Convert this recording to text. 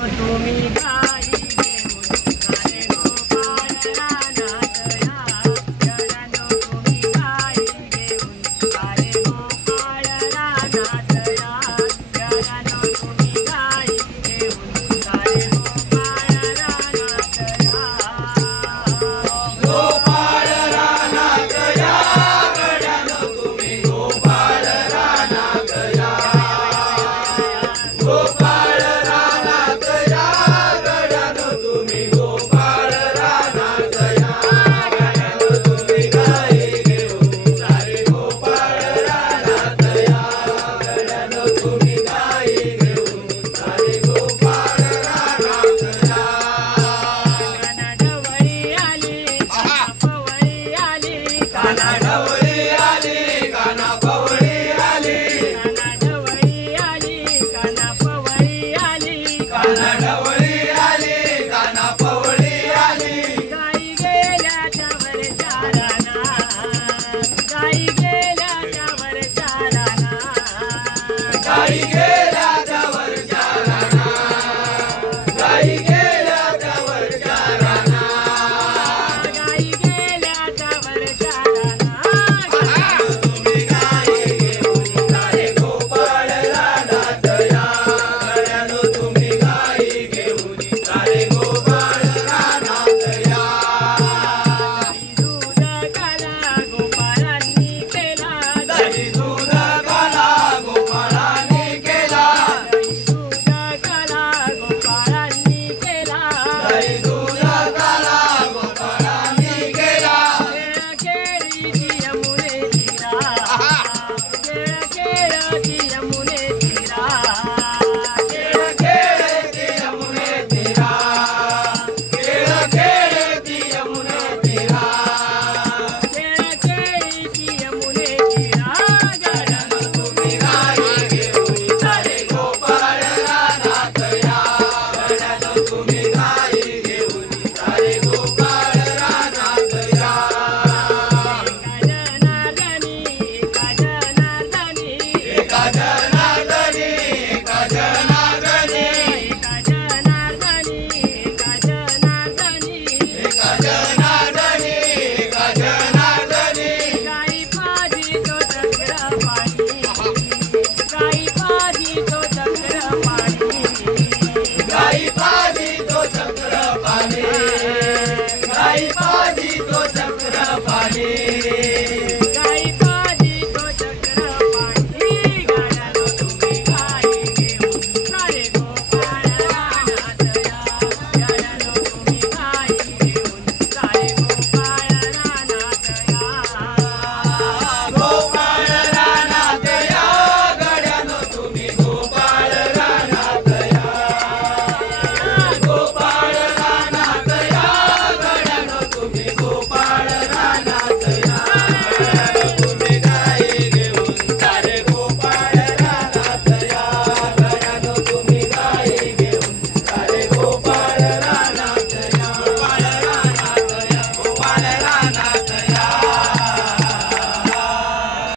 तुम्ही गाई घेऊन सारे गोपाळ रानात या. शरणो तुम्ही गाई घेऊन सारे गोपाळ रानात या. शरणो तुम्ही गाई घेऊन सारे गोपाळ रानात या. गोपाळ रानात या गड्यानो तुम्ही गोपाळ रानात या. गोपाळ रानात या गड्यानो तुम्ही गोपाळ रानात या. गड्यानो तुम्ही गाई घेऊन सारे गोपाळ रानात या. गड्यानो तुम्ही गाई घेऊन सारे गोपाळ रानात या. कानाडवळी आली कानापवळी आली. कानाडवळी आली कानापवळी आली. कानाडवळी आली कानापवळी आली. कानाडवळी